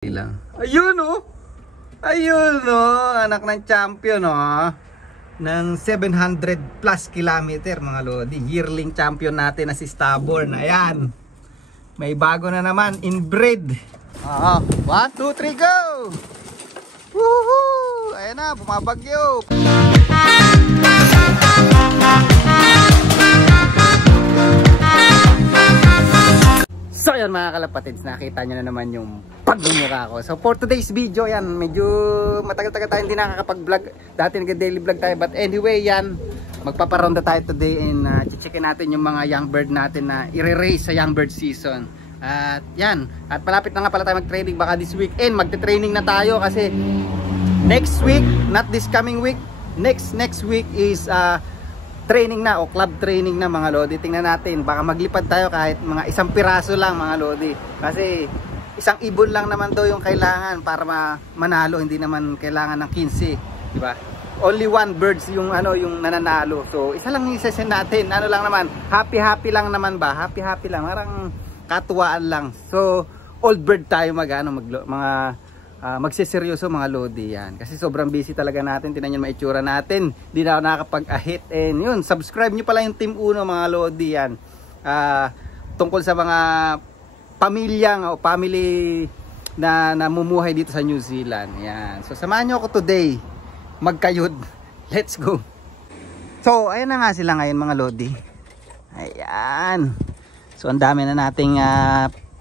Lang. Ayun oh. Ayun oh, anak ng champion oh. Ng 700 plus kilometer mga lodi. Yearling champion natin na si Stubborn. Ayan. May bago na naman, inbred. Oo. 1, 2, 3, go! Woohoo! Ayan na, bumabagyo. So yun mga kalapatids, nakita nyo na naman yung pagmumukha ko. So for today's video yan, medyo matagal-tagal tayo hindi nakakapag-vlog. Dati nag-daily vlog tayo, but anyway yan, magpaparonda tayo today and checkin natin yung mga young bird natin na i-race sa young bird season. At yan, at malapit na nga pala tayo mag-training, baka this weekend magte-training na tayo kasi next week, not this coming week, next week is training na o club training na mga lodi. Tingnan natin, baka maglipad tayo kahit mga isang piraso lang mga lodi. Kasi isang ibon lang naman daw yung kailangan para manalo, hindi naman kailangan ng 15, di ba? Only one birds yung yung nananalo. So isa lang yung session natin. Ano lang naman, happy lang naman ba? Happy lang, parang katuwaan lang. So old bird tayo magseseryoso mga lodi yan. Kasi sobrang busy talaga natin. Tingnan nyo maitsura natin. Di na ako nakakapag-ahit. And yun, subscribe nyo pala yung Team Uno mga lodi yan. Tungkol sa mga pamilyang o family na namumuhay dito sa New Zealand. Yan. So samahan nyo ako today. Magkayod. Let's go. So ayan na nga sila ngayon mga lodi. Ayan. So ang dami na nating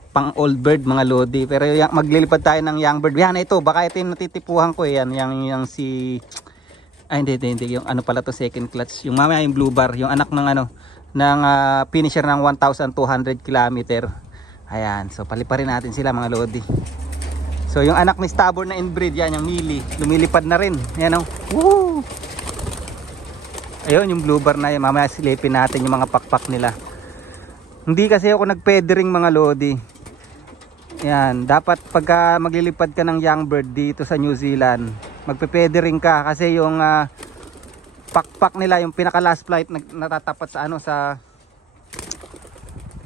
pang old bird mga lodi, pero maglilipad tayo ng young bird. Yan ito, baka ito yung natitipuhan ko yan, yung si hindi, yung ano pala to, second clutch, yung mamaya yung blue bar, yung anak ng ng finisher ng 1,200 km. Ayan, so paliparin natin sila mga lodi. So yung anak ni Stubborn na inbreed, yan yung Mili, lumilipad na rin. Yan oh. Woo! Ayun yung blue bar na yan, mamaya silipin natin yung mga pakpak nila. Hindi kasi ako nagpedering mga lodi. Yan, dapat pagka maglilipad ka ng young bird dito sa New Zealand, magpe-feathering ka kasi yung pakpak nila, yung pinaka last flight natatapat sa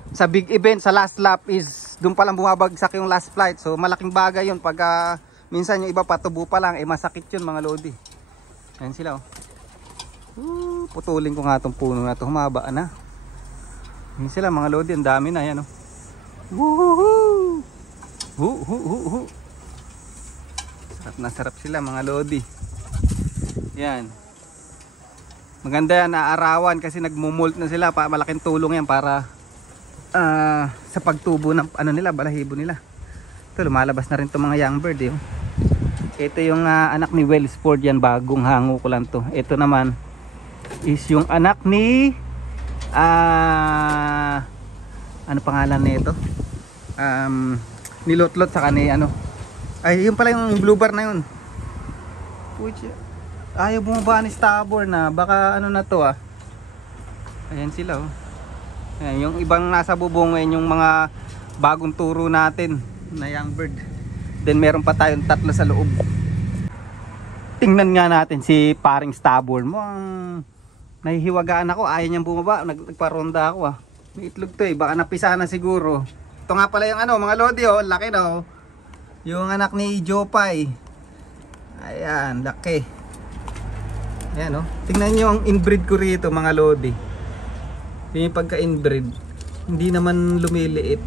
sa big event, sa last lap is doon pa lang bumabagsak yung last flight. So malaking bagay yun pagka minsan yung iba patubo pa lang, masakit yun mga lodi. Ayan sila oh. Putulin ko nga itong puno na ito, humaba na. Ayan sila mga lodi, ang dami na yan oh. Woohoo! Sarap na sarap sila mga lodi. Yan. Maganda yan, naarawan kasi nagmumult na sila. Malaking tulong yan para sa pagtubo ng nila, balahibo nila. Ito, lumalabas na rin itong mga young bird eh. Ito yung anak ni Wellsford yan, bagong hango ko lang to. Ito naman is yung anak ni ano pangalan nito? Nilotlot sa kanay ay yun pala yung blue bar na yun. Pucha, ayaw bumaba ni Stubborn na baka na to ayan sila oh. Ayan, yung ibang nasa bubong ngayon yung mga bagong turo natin na young bird. Then meron pa tayong tatlo sa loob. Tingnan nga natin si paring Stubborn mo, nahihiwagaan ako, ayaw niyang bumaba. Nagparonda ako may itlog to baka napisa na siguro. Ito nga pala yung mga lodi oh, laki na oh. Yung anak ni Jopay. Ayan, laki. Ayan oh. Tingnan nyo ang inbreed ko rito mga lodi. Yung pagka-inbreed, hindi naman lumiliit.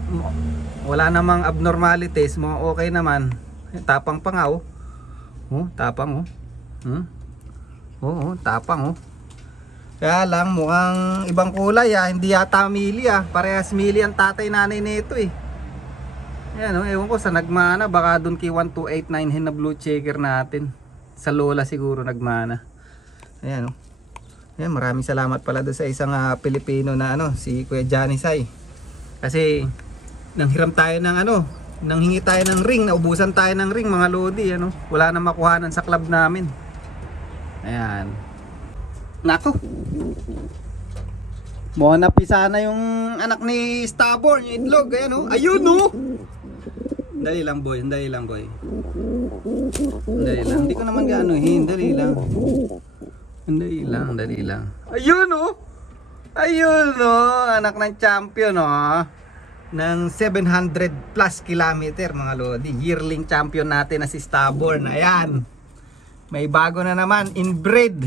Wala namang abnormalities, mga okay naman. Tapang pa nga oh. Oh, tapang oh. Oo, tapang oh. Kaya lang mukhang ibang kulay hindi yata Mili parehas Mili ang tatay nanay nito Ayan ewan ko sa nagmana, baka dun kay 1289 hen na blue checker natin. Sa lola siguro nagmana. Ayan Ayan, maraming salamat pala doon sa isang Pilipino na si Kuya Johnny Sai. Kasi nanghiram tayo ng nanghingi tayo ng ring, naubusan tayo ng ring mga lodi wala na makuhanan sa club namin. Ayan. Nako. Mukhang napisa na yung anak ni Stubborn, yung itlog. Ayan ayun Dali lang boy, dali lang boy. Dali lang. Hindi ko naman gaanuhin, dali lang. Dali lang. Ayun Ayun anak ng champion ng 700 plus kilometer mga lodi. Yearling champion natin na si Stubborn. Ayan, may bago na naman, inbred.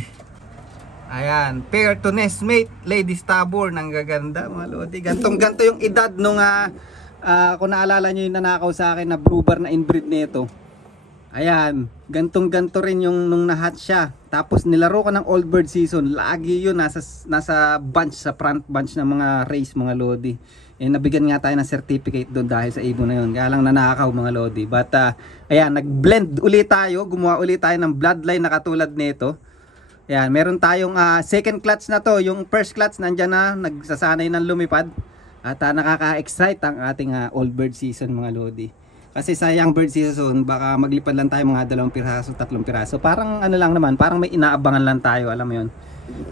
Ayan, pair to nestmate, Lady Stubborn. Ang gaganda mga lodi. Gantong ganto yung edad nung kung naalala nyo yung nanakaw sa akin na blue bar na inbred nito. Ayan, gantong ganto rin yung nung nahatch siya. Tapos nilaro ko ng old bird season. Lagi yun nasa bunch, sa front bunch ng mga race mga lodi. Nabigyan nga tayo ng certificate doon dahil sa ibon na yun. Kaya lang nanakaw mga lodi. But ayan, nag-blend ulit tayo. Gumawa ulit tayo ng bloodline na katulad nito. Ayan, meron tayong second clutch na to. Yung first clutch nandyan na, nagsasanay ng lumipad. At nakaka-excite ang ating old bird season mga lodi. Kasi sa young bird season, baka maglipad lang tayo mga 2 piraso, 3 piraso. Parang ano lang naman, parang may inaabangan lang tayo, alam mo yun.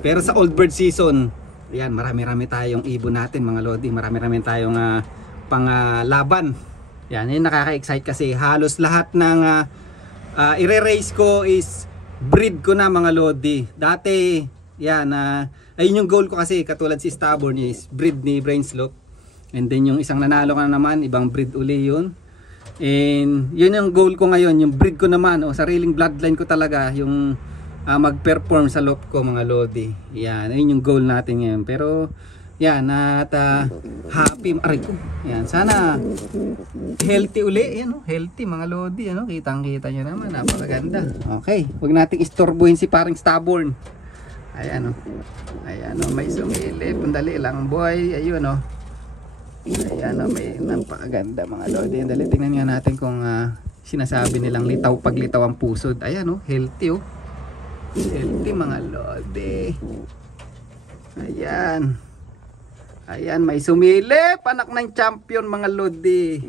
Pero sa old bird season, ayan, marami-rami tayong ibon natin mga lodi. Marami-rami tayong panglaban. Yan, yun nakaka-excite kasi halos lahat ng ire-race ko is breed ko na mga lodi. Dati, yan, ayun yung goal ko kasi, katulad si Stubborn is breed ni Brainslope. And then yung isang nanalo ka na naman, ibang breed uli yun. And yun yung goal ko ngayon, yung breed ko naman, o sariling bloodline ko talaga, yung mag-perform sa loop ko mga lodi. Yan, ayun yung goal natin ngayon. Pero yan, at happy, aray ko. Yan, sana healthy uli, yan, healthy mga lodi, ano, kitang-kita nyo naman, napakaganda. Okay, huwag nating istorbuhin si paring Stubborn. Ayan, ayan, may sumilip, pandali lang boy, ayun, ayan, may napakaganda mga lodi. Dali, tingnan nga natin kung sinasabi nilang litaw paglitaw ang pusod. Ayan, healthy, healthy mga lodi. Ayan, ayan, may sumilip, anak ng champion mga lodi.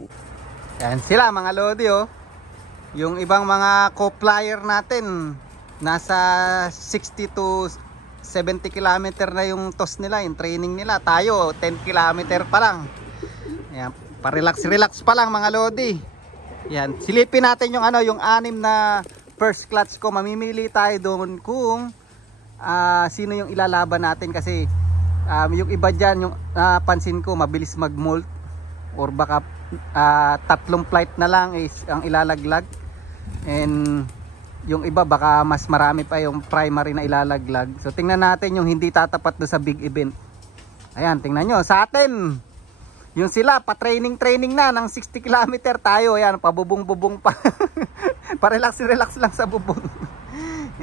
Ayan sila mga lodi, yung ibang mga co-flyer natin nasa 60 to 70 kilometer na yung toss nila, yung training nila. Tayo 10 kilometer pa lang. Ayan, pa-relax pa lang mga lodi. Yan, silipin natin yung yung 6 na first clutch ko. Mamimili tayo doon kung sino yung ilalaban natin kasi yung iba dyan, yung pansin ko mabilis mag-molt or baka 3 flight na lang is ang ilalaglag. And yung iba baka mas marami pa yung primary na ilalaglag. So tingnan natin yung hindi tatapat do sa big event. Ayan, tingnan nyo sa atin. Yung sila pa training na ng 60 kilometer, tayo ayan pabubong-bubong pa. Pa-relax lang sa bubong.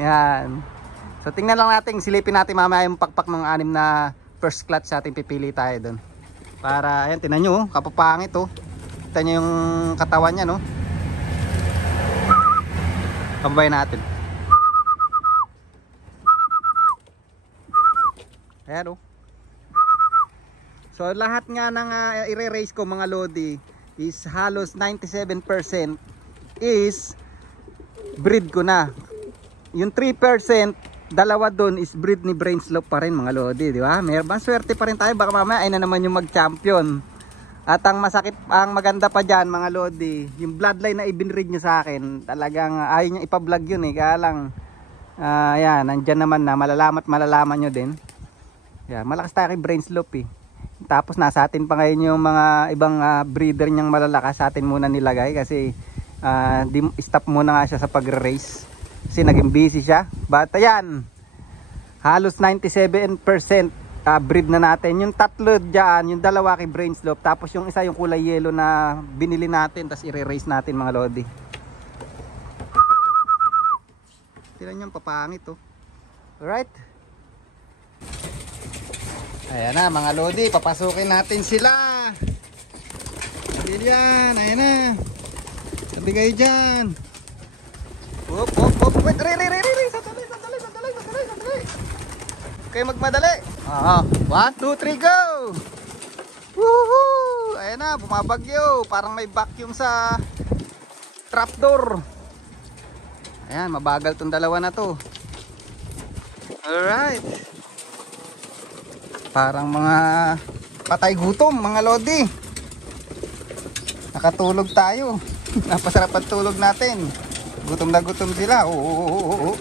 Yan. So tingnan lang natin, silipin natin mamaya yung pakpak ng 6 na first clutch sa ating pipili tayo doon. Para ayan, tingnan nyo, kapapangit Kita nyo yung katawan niya, no. Pabay natin. Ayan, So lahat nga ng ire-race ko mga lodi is halos 97% is breed ko na. Yung 3%, dalawa doon is breed ni Brainslope pa rin mga lodi, di ba? May swerte pa rin tayo, baka mamaya ay na naman yung mag-champion. At ang maganda pa dyan mga lodi, yung bloodline na ibinread nyo sa akin, talagang ayaw nyo ipa-vlog yun kaya lang, yan, nandyan naman na, malalaman nyo din. Yan, malakas tayo kay Brainslope Tapos nasa atin pa ngayon yung mga ibang breeder niyang malalakas, sa atin muna nilagay kasi stop muna nga siya sa pag-race. Kasi naging busy siya. But ayan, halos 97% breed na natin. Yung 3 dyan, yung 2 kay Brainslope, tapos yung isa yung kulay yellow na binili natin, tapos i-race natin mga lodi. Tignan nyo, papangit Alright. Ayan na mga lodi, papasukin natin sila. Yan, ayan na. Sabi kayo dyan. Hop. Wait, sandali. Kayo magmadali. 1, 2, 3, go! Woohoo! Ayan na, bumabagyo. Parang may vacuum sa trapdoor. Ayan, mabagal tong dalawa na to. Alright. Parang mga patay gutom mga lodi. Nakatulog tayo. Napasarap ang tulog natin. Gutom na gutom sila. Oo.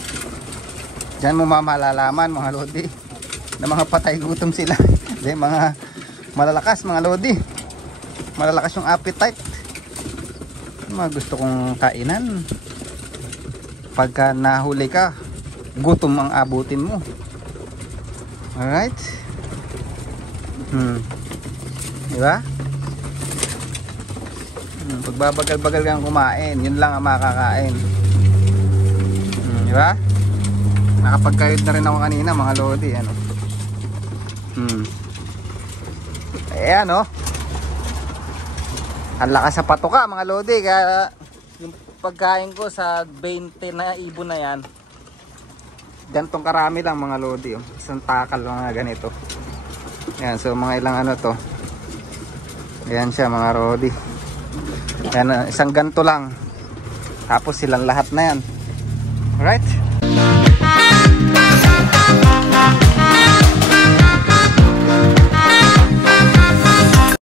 Diyan mo malalaman mga lodi na mga patay gutom sila. Hindi, mga malalakas mga lodi. malalakas yung appetite. Mga gusto kong kainan. Pagka nahuli ka, gutom ang abutin mo. Alright. Diba? Pagbabagal-bagal kang kumain, yun lang ang makakain. Diba? Nakapagkayod na rin ako kanina mga lodi. Ano? Ayan o. Ang lakas sa patoka mga lodi. Kaya yung pagkain ko sa 20 na ibon na yan, gantong karami lang mga lodi. Isang takal mga ganito. Ayan, so mga ilang ano to. Ayan siya mga lodi. Ayan, isang ganto lang. Tapos silang lahat na yan. Alright.